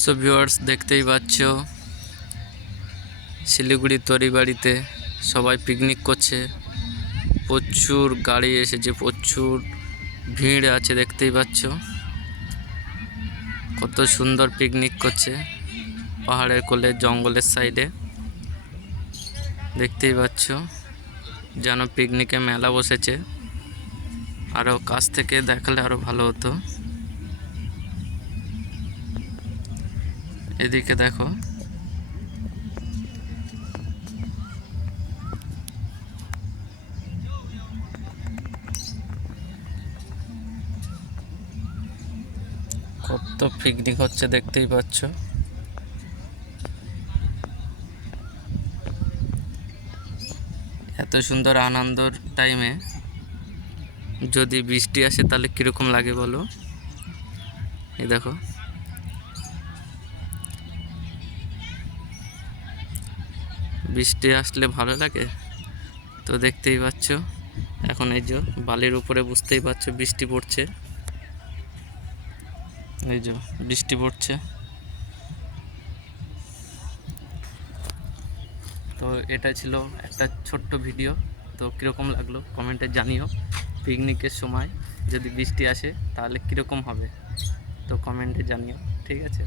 So viewers দেখতেই পাচ্ছ, শিলিগুড়ি তরিবাড়িতে সবাই পিকনিক করছে। প্রচুর গাড়ি এসেছে, প্রচুর ভিড় আছে, দেখতেই পাচ্ছ। কত সুন্দর পিকনিক করছে পাহাড়ের কোলে, জঙ্গলের সাইডে দেখতেই পাচ্ছ, যেন পিকনিকে মেলা বসেছে। আরও কাছ থেকে দেখালে আরও ভালো হতো। এদিকে দেখো। কত পিকনিক হচ্ছে দেখতেই পাচ্ছ। এত সুন্দর আনন্দর টাইমে যদি বৃষ্টি আসে তাহলে কীরকম লাগে বলো? এই দেখো। বৃষ্টি আসলে ভালো লাগে? তো দেখতেই পাচ্ছ, এখন এই যে বালির উপরে বুঝতেই পারছ বৃষ্টি পড়ছে। এই যে বৃষ্টি পড়ছে। তো এটা ছিল একটা ছোট্ট ভিডিও। তো কীরকম লাগল কমেন্টে জানিও। পিকনিকের সময় যদি বৃষ্টি আসে তাহলে কীরকম হবে? তো কমেন্টে জানিও, ঠিক আছে?